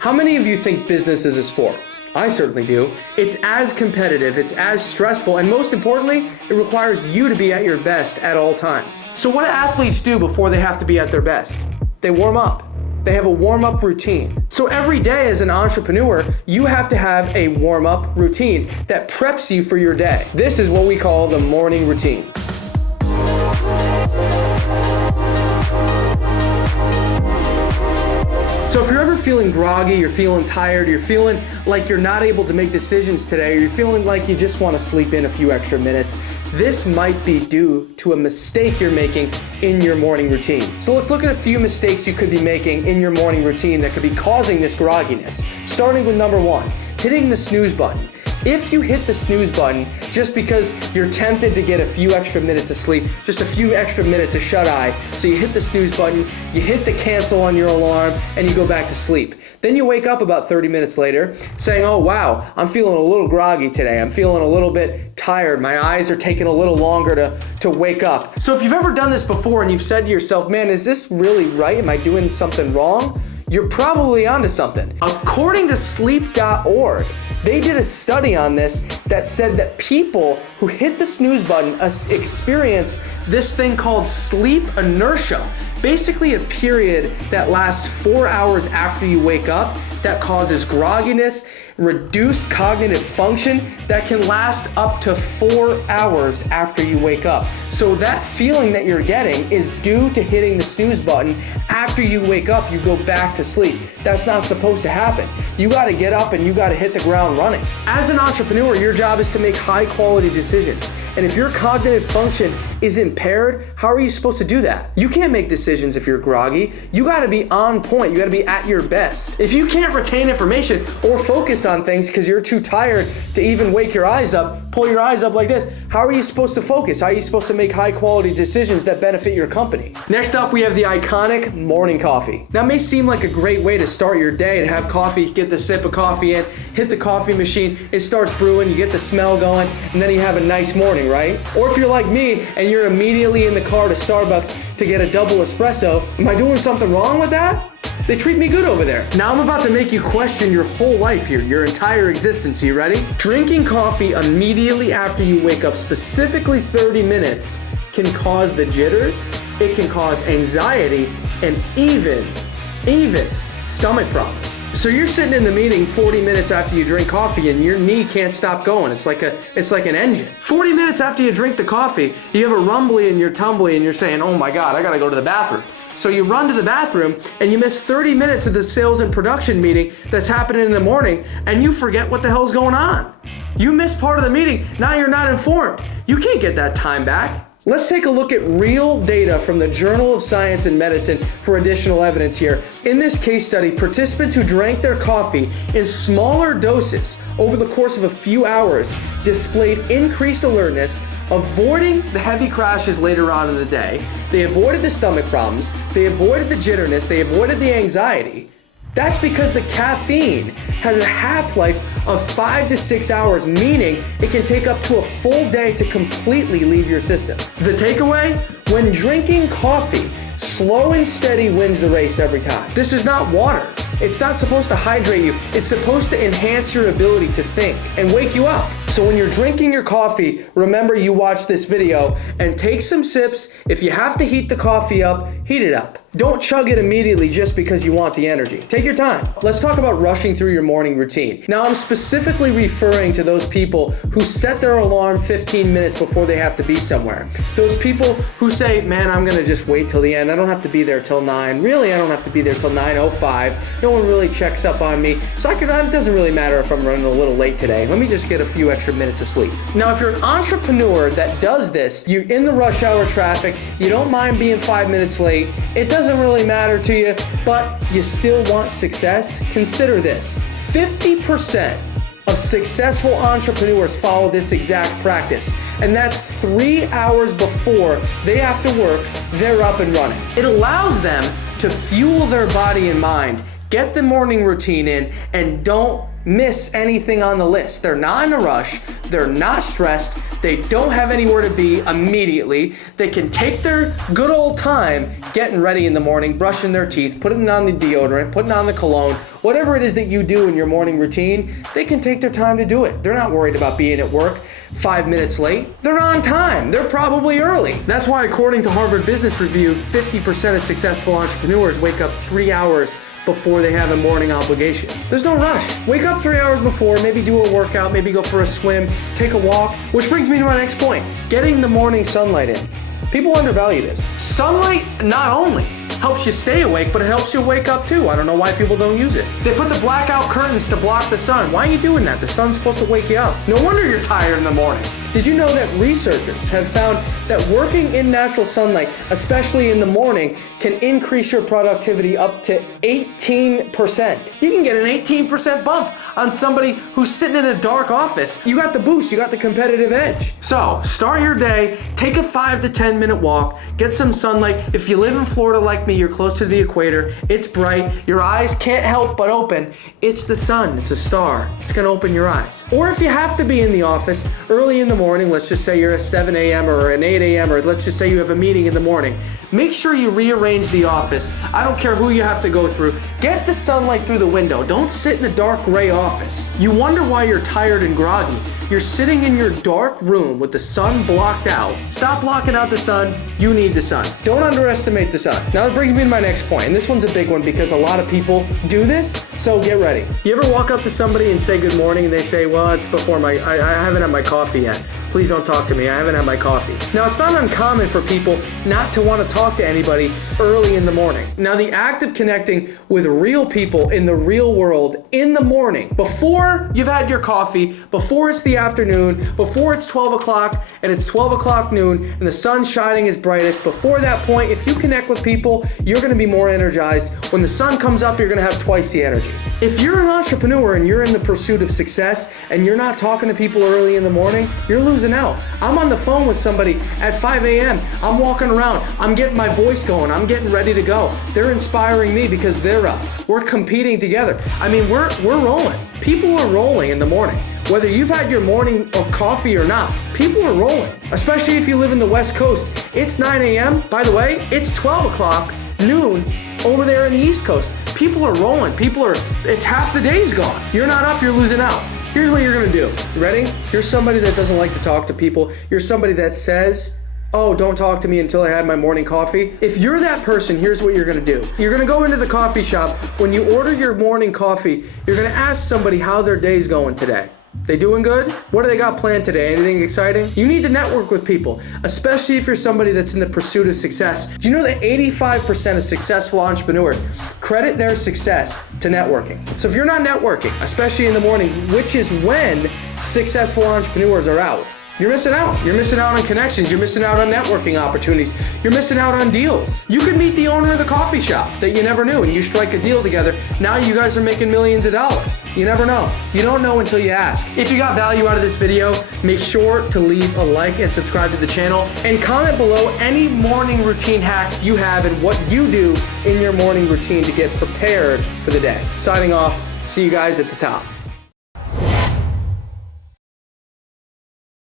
How many of you think business is a sport? I certainly do. It's as competitive, it's as stressful, and most importantly, it requires you to be at your best at all times. So what do athletes do before they have to be at their best? They warm up. They have a warm-up routine. So every day as an entrepreneur, you have to have a warm-up routine that preps you for your day. This is what we call the morning routine. So if you're ever feeling groggy, you're feeling tired, you're feeling like you're not able to make decisions today, or you're feeling like you just want to sleep in a few extra minutes, this might be due to a mistake you're making in your morning routine. So let's look at a few mistakes you could be making in your morning routine that could be causing this grogginess. Starting with number one, hitting the snooze button. If you hit the snooze button just because you're tempted to get a few extra minutes of sleep, just a few extra minutes of shut-eye, so you hit the snooze button, you hit the cancel on your alarm, and you go back to sleep. Then you wake up about 30 minutes later saying, oh wow, I'm feeling a little groggy today. I'm feeling a little bit tired. My eyes are taking a little longer to wake up. So if you've ever done this before and you've said to yourself, man, is this really right? Am I doing something wrong? You're probably onto something. According to sleep.org, they did a study on this that said that people who hit the snooze button experience this thing called sleep inertia. Basically a period that lasts 4 hours after you wake up that causes grogginess, reduced cognitive function that can last up to 4 hours after you wake up. So that feeling that you're getting is due to hitting the snooze button. After you wake up, you go back to sleep. That's not supposed to happen. You gotta get up and you gotta hit the ground running. As an entrepreneur, your job is to make high quality decisions. And if your cognitive function is impaired, how are you supposed to do that? You can't make decisions if you're groggy. You gotta be on point. You gotta be at your best. If you can't retain information or focus on things because you're too tired to even wake your eyes up, pull your eyes up like this, how are you supposed to focus? How are you supposed to make high quality decisions that benefit your company? Next up, we have the iconic morning coffee. Now, it may seem like a great way to start your day, to have coffee, get the sip of coffee in, hit the coffee machine, it starts brewing, you get the smell going, and then you have a nice morning, right? Or if you're like me and you're immediately in the car to Starbucks to get a double espresso, am I doing something wrong with that? They treat me good over there. Now I'm about to make you question your whole life here, your entire existence. You ready? Drinking coffee immediately after you wake up, specifically 30 minutes, can cause the jitters, it can cause anxiety, and even stomach problems. So you're sitting in the meeting 40 minutes after you drink coffee and your knee can't stop going. It's like an engine. 40 minutes after you drink the coffee, you have a rumbly and you're tumbly and you're saying, oh my God, I gotta go to the bathroom. So you run to the bathroom and you miss 30 minutes of the sales and production meeting that's happening in the morning and you forget what the hell's going on. You miss part of the meeting, now you're not informed. You can't get that time back. Let's take a look at real data from the Journal of Science and Medicine for additional evidence here. In this case study, participants who drank their coffee in smaller doses over the course of a few hours displayed increased alertness, avoiding the heavy crashes later on in the day. They avoided the stomach problems, they avoided the jitterness, they avoided the anxiety. That's because the caffeine has a half-life of 5 to 6 hours, meaning it can take up to a full day to completely leave your system. The takeaway? When drinking coffee, slow and steady wins the race every time. This is not water. It's not supposed to hydrate you. It's supposed to enhance your ability to think and wake you up. So when you're drinking your coffee, remember you watch this video and take some sips. If you have to heat the coffee up, heat it up. Don't chug it immediately just because you want the energy. Take your time. Let's talk about rushing through your morning routine. Now, I'm specifically referring to those people who set their alarm 15 minutes before they have to be somewhere. Those people who say, man, I'm gonna just wait till the end. I don't have to be there till 9. Really, I don't have to be there till 9:05. No one really checks up on me. So it doesn't really matter if I'm running a little late today. Let me just get a few extra minutes of sleep. Now, if you're an entrepreneur that does this, you're in the rush hour traffic, you don't mind being 5 minutes late, it doesn't really matter to you, but you still want success, consider this. 50% of successful entrepreneurs follow this exact practice, and that's 3 hours before they have to work, they're up and running. It allows them to fuel their body and mind Get the morning routine in and don't miss anything on the list. They're not in a rush. They're not stressed. They don't have anywhere to be immediately. They can take their good old time getting ready in the morning, brushing their teeth, putting on the deodorant, putting on the cologne, whatever it is that you do in your morning routine, they can take their time to do it. They're not worried about being at work 5 minutes late. They're on time. They're probably early. That's why, according to Harvard Business Review, 50% of successful entrepreneurs wake up 3 hours before they have a morning obligation. There's no rush. Wake up 3 hours before, maybe do a workout, maybe go for a swim, take a walk, which brings me to my next point. Getting the morning sunlight in. People undervalue this. Sunlight not only helps you stay awake, but it helps you wake up too. I don't know why people don't use it. They put the blackout curtains to block the sun. Why are you doing that? The sun's supposed to wake you up. No wonder you're tired in the morning. Did you know that researchers have found that working in natural sunlight, especially in the morning, can increase your productivity up to 18%? You can get an 18% bump on somebody who's sitting in a dark office. You got the boost, you got the competitive edge. So start your day, take a 5 to 10 minute walk, get some sunlight. If you live in Florida like me, you're close to the equator, it's bright, your eyes can't help but open. It's the sun, it's a star, it's gonna open your eyes. Or if you have to be in the office early in the morning, let's just say you're at 7 a.m. or an 8 a.m. or let's just say you have a meeting in the morning, make sure you rearrange the office. I don't care who you have to go through. Get the sunlight through the window. Don't sit in the dark gray office. You wonder why you're tired and groggy. You're sitting in your dark room with the sun blocked out. Stop blocking out the sun. You need the sun. Don't underestimate the sun. Now that brings me to my next point, and this one's a big one because a lot of people do this, so get ready. You ever walk up to somebody and say good morning and they say, well, it's before I haven't had my coffee yet. Please don't talk to me. I haven't had my coffee. Now, it's not uncommon for people not to want to talk to anybody early in the morning. Now, the act of connecting with real people in the real world in the morning, before you've had your coffee, before it's the afternoon, before it's 12 o'clock and it's 12 o'clock noon and the sun's shining its brightest, before that point, if you connect with people, you're going to be more energized. When the sun comes up, you're going to have twice the energy. If you're an entrepreneur and you're in the pursuit of success and you're not talking to people early in the morning, you're losing out. I'm on the phone with somebody at 5 a.m. I'm walking around. I'm getting my voice going. I'm getting ready to go. They're inspiring me because they're up. We're competing together. I mean, we're rolling. People are rolling in the morning. Whether you've had your morning or coffee or not, people are rolling. Especially if you live in the West Coast. It's 9 a.m. By the way, it's 12 o'clock, noon, over there in the East Coast. People are rolling. It's half the day's gone. You're not up, you're losing out. Here's what you're gonna do. Ready? You're somebody that doesn't like to talk to people. You're somebody that says, oh, don't talk to me until I had my morning coffee. If you're that person, here's what you're gonna do. You're gonna go into the coffee shop. When you order your morning coffee, you're gonna ask somebody how their day's going today. They doing good? What do they got planned today? Anything exciting? You need to network with people, especially if you're somebody that's in the pursuit of success. Do you know that 85% of successful entrepreneurs credit their success to networking? So if you're not networking, especially in the morning, which is when successful entrepreneurs are out, you're missing out. You're missing out on connections. You're missing out on networking opportunities. You're missing out on deals. You could meet the owner of the coffee shop that you never knew and you strike a deal together. Now you guys are making millions of dollars. You never know. You don't know until you ask. If you got value out of this video, make sure to leave a like and subscribe to the channel and comment below any morning routine hacks you have and what you do in your morning routine to get prepared for the day. Signing off. See you guys at the top.